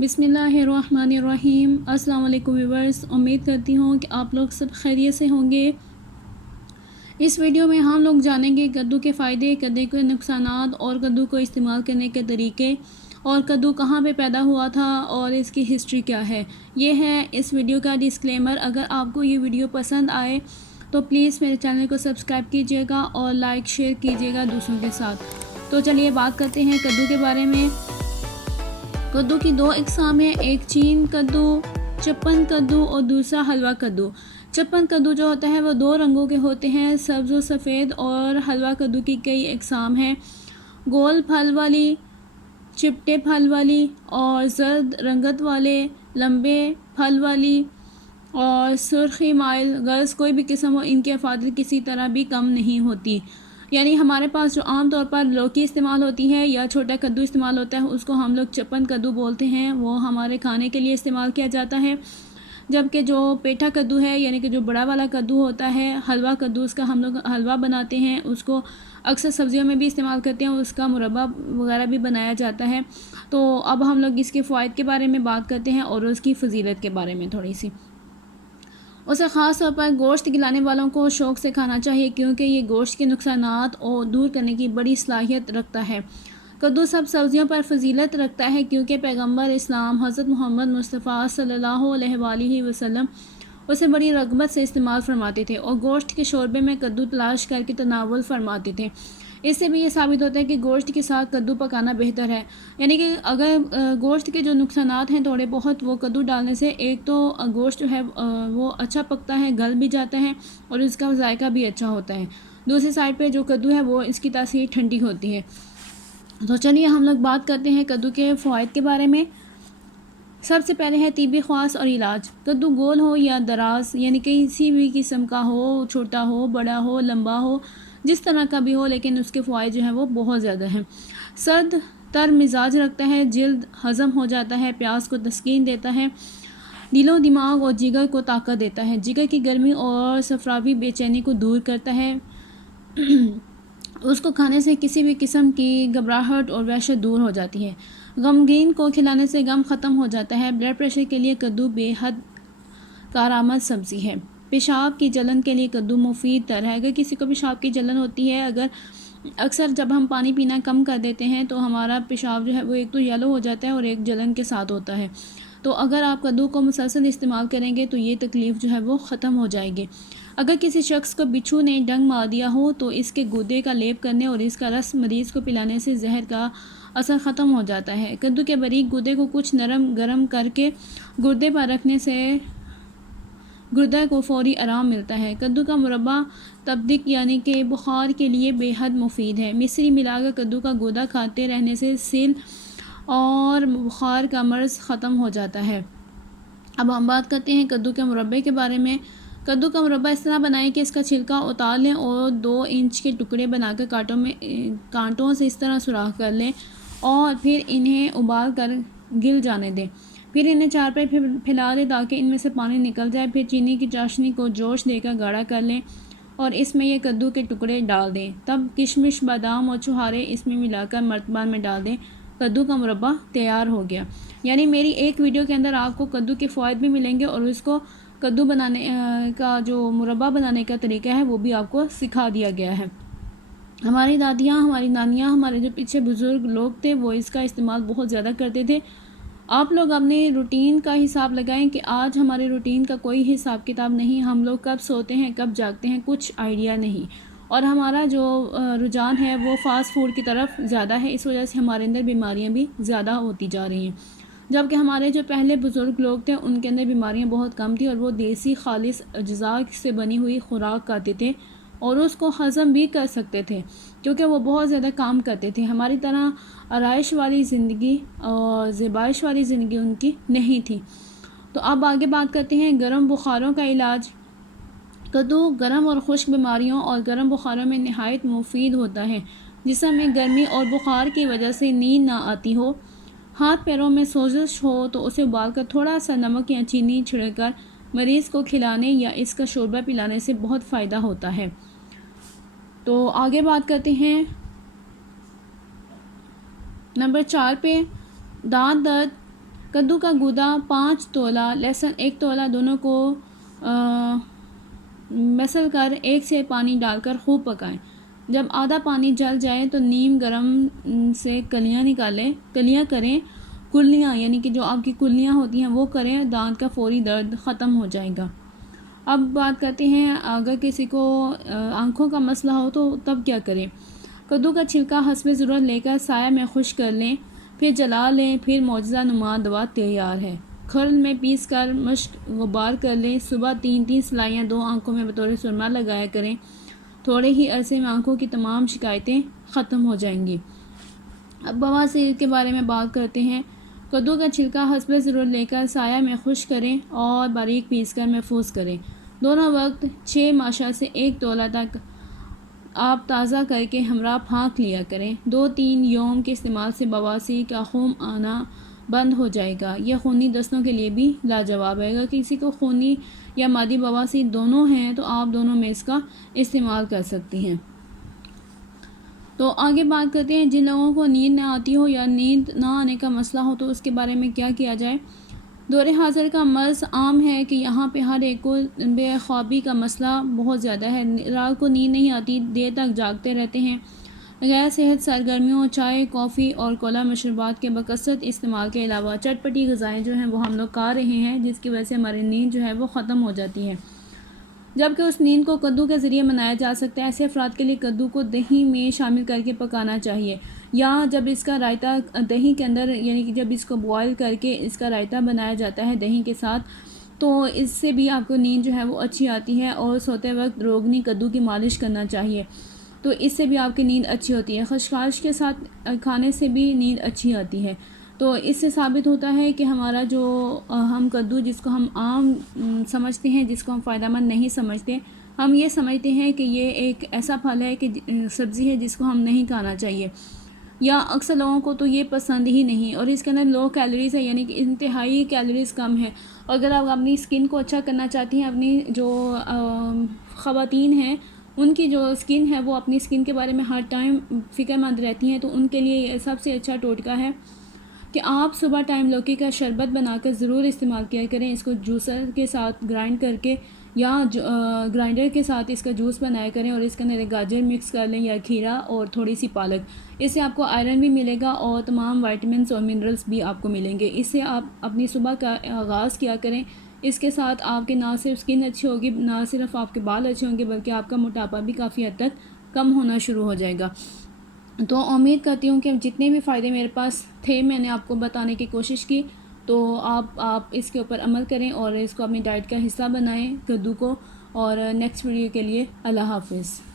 बिस्मिल्लाहिर्रहमानिर्रहीम। अस्सलाम वालेकुम व्यूअर्स, उम्मीद करती हूँ कि आप लोग सब खैरियत से होंगे। इस वीडियो में हम लोग जानेंगे कद्दू के फ़ायदे, कद्दू के नुकसानात और कद्दू को इस्तेमाल करने के तरीके, और कद्दू कहाँ पे पैदा हुआ था और इसकी हिस्ट्री क्या है। ये है इस वीडियो का डिस्क्लेमर। अगर आपको ये वीडियो पसंद आए तो प्लीज़ मेरे चैनल को सब्सक्राइब कीजिएगा और लाइक शेयर कीजिएगा दूसरों के साथ। तो चलिए बात करते हैं कद्दू के बारे में। कद्दू की दो इकसाम हैं, एक चीन कद्दू, चप्पन कद्दू और दूसरा हलवा कद्दू। चप्पन कद्दू जो होता है वो दो रंगों के होते हैं, सब्ज़ और सफ़ेद। और हलवा कद्दू की कई इकसाम हैं, गोल फल वाली, चिपटे फल वाली और जर्द रंगत वाले, लंबे फल वाली और सुर्खी माइल। गर्ल्स कोई भी किस्म हो, इनकी अफादत किसी तरह भी कम नहीं होती। यानी हमारे पास जो आम तौर पर लौकी इस्तेमाल होती है या छोटा कद्दू इस्तेमाल होता है, उसको हम लोग चप्पन कद्दू बोलते हैं। वो हमारे खाने के लिए इस्तेमाल किया जाता है। जबकि जो पेठा कद्दू है, यानी कि जो बड़ा वाला कद्दू होता है, हलवा कद्दू, उसका हम लोग हलवा बनाते हैं। उसको अक्सर सब्ज़ियों में भी इस्तेमाल करते हैं, उसका मुरब्बा वगैरह भी बनाया जाता है। तो अब हम लोग इसके फ़वाइद के बारे में बात करते हैं और उसकी फजीलत के बारे में थोड़ी सी। उसे ख़ास तौर पर गोश्त खिलाने वालों को शौक़ से खाना चाहिए, क्योंकि ये गोश्त के नुकसानात और दूर करने की बड़ी सलाहियत रखता है। कद्दू सब सब्ज़ियों पर फजीलत रखता है, क्योंकि पैगम्बर इस्लाम हज़रत मोहम्मद मुस्तफ़ा सल्लल्लाहु अलैहि वसल्लम उसे बड़ी रग़बत से इस्तेमाल फरमाते थे और गोश्त के शोरबे में कद्दू तलाश करके तनावुल फरमाते थे। इससे भी ये साबित होता है कि गोश्त के साथ कद्दू पकाना बेहतर है। यानी कि अगर गोश्त के जो नुकसानात हैं थोड़े बहुत, वो कद्दू डालने से, एक तो गोश्त जो है वो अच्छा पकता है, गल भी जाता है और इसका जायका भी अच्छा होता है। दूसरी साइड पे जो कद्दू है वो इसकी तासीर ठंडी होती है। तो चलिए हम लोग बात करते हैं कद्दू के फ़वाइद के बारे में। सबसे पहले है तिब्बी ख़वास और इलाज। कद्दू गोल हो या दराज, यानी किसी भी किस्म का हो, छोटा हो, बड़ा हो, लंबा हो, जिस तरह का भी हो, लेकिन उसके फ़वाइद जो हैं वो बहुत ज़्यादा हैं। सर्द तर मिजाज रखता है, जल्द हज़म हो जाता है, प्यास को तस्कीन देता है, दिलो दिमाग और जिगर को ताकत देता है, जिगर की गर्मी और सफरावी बेचैनी को दूर करता है। उसको खाने से किसी भी किस्म की घबराहट और वहशत दूर हो जाती है। गमगीन को खिलाने से गम ख़त्म हो जाता है। ब्लड प्रेशर के लिए कद्दू बेहद कारआमद सब्ज़ी है। पेशाब की जलन के लिए कद्दू मुफीद तर है। अगर किसी को पेशाब की जलन होती है, अगर अक्सर जब हम पानी पीना कम कर देते हैं तो हमारा पेशाब जो है वो एक तो येलो हो जाता है और एक जलन के साथ होता है। तो अगर आप कद्दू को मुसलसल इस्तेमाल करेंगे तो ये तकलीफ़ जो है वो ख़त्म हो जाएगी। अगर किसी शख्स को बिच्छू ने डंग मार दिया हो तो इसके गुर्दे का लेप करने और इसका रस मरीज़ को पिलाने से जहर का असर ख़त्म हो जाता है। कद्दू के बारीक गुर्दे को कुछ नरम गरम करके गुर्दे पर रखने से गुर्दे को फौरी आराम मिलता है। कद्दू का मुरब्बा तबदिक यानी कि बुखार के लिए बेहद मुफीद है। मिश्री मिलाकर कद्दू का गूदा खाते रहने से सिल और बुखार का मर्ज़ ख़त्म हो जाता है। अब हम बात करते हैं कद्दू के मुरब्बे के बारे में। कद्दू का मुरब्बा इस तरह बनाएं कि इसका छिलका उतार लें और 2 इंच के टुकड़े बनाकर कांटों से इस तरह सुराख कर लें और फिर इन्हें उबाल कर गिल जाने दें। फिर इन्हें चार पे फैला दें ताकि इनमें से पानी निकल जाए। फिर चीनी की चाशनी को जोश देकर गाढ़ा कर लें और इसमें ये कद्दू के टुकड़े डाल दें। तब किशमिश, बादाम और छुहारे इसमें मिलाकर मर्तबान में डाल दें। कद्दू का मुरब्बा तैयार हो गया। यानी मेरी एक वीडियो के अंदर आपको कद्दू के फ़वाइद भी मिलेंगे और उसको कद्दू बनाने का जो मुरब्बा बनाने का तरीका है वो भी आपको सिखा दिया गया है। हमारी दादियाँ, हमारी नानियाँ, हमारे जो पीछे बुज़ुर्ग लोग थे वो इसका इस्तेमाल बहुत ज़्यादा करते थे। आप लोग अपने रूटीन का हिसाब लगाएं कि आज हमारे रूटीन का कोई हिसाब किताब नहीं। हम लोग कब सोते हैं, कब जागते हैं, कुछ आइडिया नहीं। और हमारा जो रुझान है वो फ़ास्ट फूड की तरफ ज़्यादा है। इस वजह से हमारे अंदर बीमारियां भी ज़्यादा होती जा रही हैं। जबकि हमारे जो पहले बुज़ुर्ग लोग थे उनके अंदर बीमारियां बहुत कम थी और वो देसी खालिस अज्जा से बनी हुई खुराक खाते थे और उसको हज़म भी कर सकते थे, क्योंकि वो बहुत ज़्यादा काम करते थे। हमारी तरह आराइश वाली ज़िंदगी और ज़िबाइश वाली ज़िंदगी उनकी नहीं थी। तो अब आगे बात करते हैं गर्म बुखारों का इलाज। कद्दू गर्म और खुश्क बीमारियों और गर्म बुखारों में नहायत मुफीद होता है। जिसमें गर्मी और बुखार की वजह से नींद ना आती हो, हाथ पैरों में सोजिश हो, तो उसे उबालकर थोड़ा सा नमक या चीनी छिड़कर मरीज़ को खिलाने या इसका शोरबा पिलाने से बहुत फ़ायदा होता है। तो आगे बात करते हैं नंबर 4 पे दांत दर्द कद्दू का गूदा 5 तोला, लहसुन 1 तोला दोनों को मसल कर एक से पानी डालकर खूब पकाएं। जब आधा पानी जल जाए तो नीम गरम से कलियां निकालें, कलियां करें, कुल्लियाँ यानी कि जो आपकी कुल्लियाँ होती हैं वो करें, दांत का फौरी दर्द ख़त्म हो जाएगा। अब बात करते हैं अगर किसी को आँखों का मसला हो तो तब क्या करें। कद्दू का छिलका हस्बे ज़रूरत लेकर साया में खुश कर लें, फिर जला लें, फिर मौजज़ा नुमा दवा तैयार है। खल में पीस कर मश्क गुबार कर लें। सुबह 3-3 सलाइयाँ 2 आँखों में बतौर सुरमा लगाया करें। थोड़े ही अरसे में आँखों की तमाम शिकायतें ख़त्म हो जाएंगी। अब बवासीर के बारे में बात करते हैं। कद्दू का छिलका हस्बे ज़रूरत लेकर साया में खुश करें और बारीक पीस कर महफूज करें। दोनों वक्त 6 माशा से 1 तोला तक आप ताज़ा करके हमरा फाँक लिया करें। 2-3 यौम के इस्तेमाल से बवासीर का खून आना बंद हो जाएगा। यह खूनी दस्तों के लिए भी लाजवाब है। अगर किसी को खूनी या मादी बवासीर दोनों हैं तो आप दोनों में इसका इस्तेमाल कर सकती हैं। तो आगे बात करते हैं जिन लोगों को नींद ना आती हो या नींद ना आने का मसला हो तो उसके बारे में क्या किया जाए। दौरे हाज़िर का मर्ज़ आम है कि यहाँ पे हर एक को बेख्वाबी का मसला बहुत ज़्यादा है। रात को नींद नहीं आती, देर तक जागते रहते हैं। गैर सेहत सरगर्मियों, चाय, कॉफ़ी और कोला मशरूबात के बकसरत इस्तेमाल के अलावा चटपटी ग़िज़ाएँ जो हैं वो हम लोग खा रहे हैं, जिसकी वजह से हमारी नींद जो है वो ख़त्म हो जाती है। जबकि उस नींद को कद्दू के ज़रिए मनाया जा सकता है। ऐसे अफराद के लिए कद्दू को दही में शामिल करके पकाना चाहिए, या जब इसका रायता दही के अंदर यानी कि जब इसको बॉयल करके इसका रायता बनाया जाता है दही के साथ, तो इससे भी आपको नींद जो है वो अच्छी आती है। और सोते वक्त रोगनी कद्दू की मालिश करना चाहिए, तो इससे भी आपकी नींद अच्छी होती है। खशखाश के साथ खाने से भी नींद अच्छी आती है। तो इससे साबित होता है कि हमारा जो हम कद्दू जिसको हम आम समझते हैं, जिसको हम फ़ायदेमंद नहीं समझते, हम ये समझते हैं कि ये एक ऐसा फल है कि सब्ज़ी है जिसको हम नहीं खाना चाहिए, या अक्सर लोगों को तो ये पसंद ही नहीं। और इसके अंदर लो कैलोरीज़ है, यानी कि इंतहाई कैलोरीज़ कम है। अगर आप अपनी स्किन को अच्छा करना चाहती हैं, अपनी जो ख़वातीन हैं उनकी जो स्किन है वो अपनी स्किन के बारे में हर टाइम फ़िक्रमंद रहती हैं, तो उनके लिए ये सबसे अच्छा टोटका है कि आप सुबह टाइम लौकी का शरबत बनाकर ज़रूर इस्तेमाल किया करें। इसको जूसर के साथ ग्राइंड करके या ग्राइंडर के साथ इसका जूस बनाया करें और इसके अंदर गाजर मिक्स कर लें या खीरा और थोड़ी सी पालक। इससे आपको आयरन भी मिलेगा और तमाम वाइटामिन्स और मिनरल्स भी आपको मिलेंगे। इससे आप अपनी सुबह का आगाज़ किया करें। इसके साथ आपके ना सिर्फ स्किन अच्छी होगी, ना सिर्फ आपके बाल अच्छे होंगे, बल्कि आपका मोटापा भी काफ़ी हद तक कम होना शुरू हो जाएगा। तो उम्मीद करती हूँ कि जितने भी फ़ायदे मेरे पास थे मैंने आपको बताने की कोशिश की। तो आप इसके ऊपर अमल करें और इसको अपनी डाइट का हिस्सा बनाएं कद्दू को। और नेक्स्ट वीडियो के लिए अल्लाह हाफ़िज़।